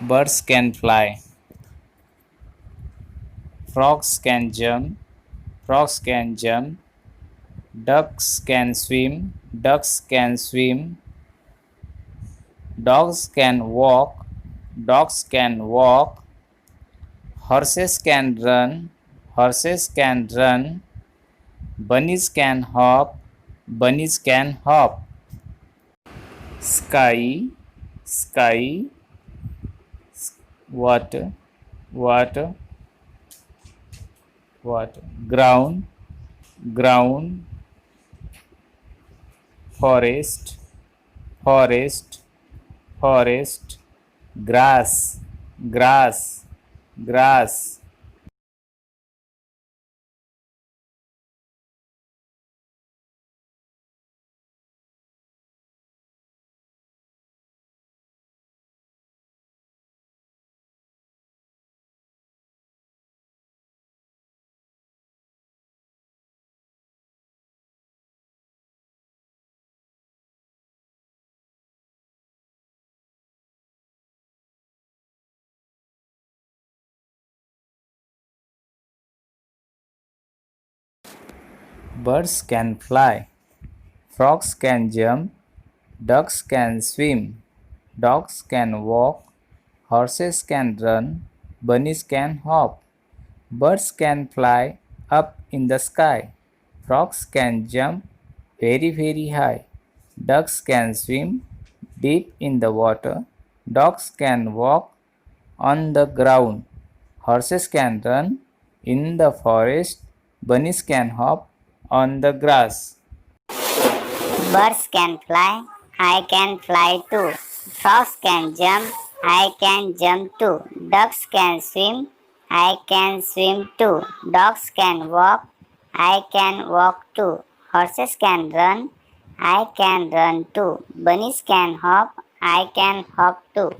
Birds can fly. Frogs can jump. Frogs can jump. Ducks can swim. Ducks can swim. Dogs can walk. Dogs can walk. Horses can run. Horses can run. Bunnies can hop. Bunnies can hop. Sky, sky, water, water, water. Ground, ground. Forest, forest, forest. Grass, grass, grass. Birds can fly. Frogs can jump. Ducks can swim. Dogs can walk. Horses can run. Bunnies can hop. Birds can fly up in the sky. Frogs can jump very, very high. Ducks can swim deep in the water. Dogs can walk on the ground. Horses can run in the forest. Bunnies can hop on the grass. Birds can fly, I can fly too. Frogs can jump, I can jump too. Ducks can swim, I can swim too. Dogs can walk, I can walk too. Horses can run, I can run too. Bunnies can hop, I can hop too.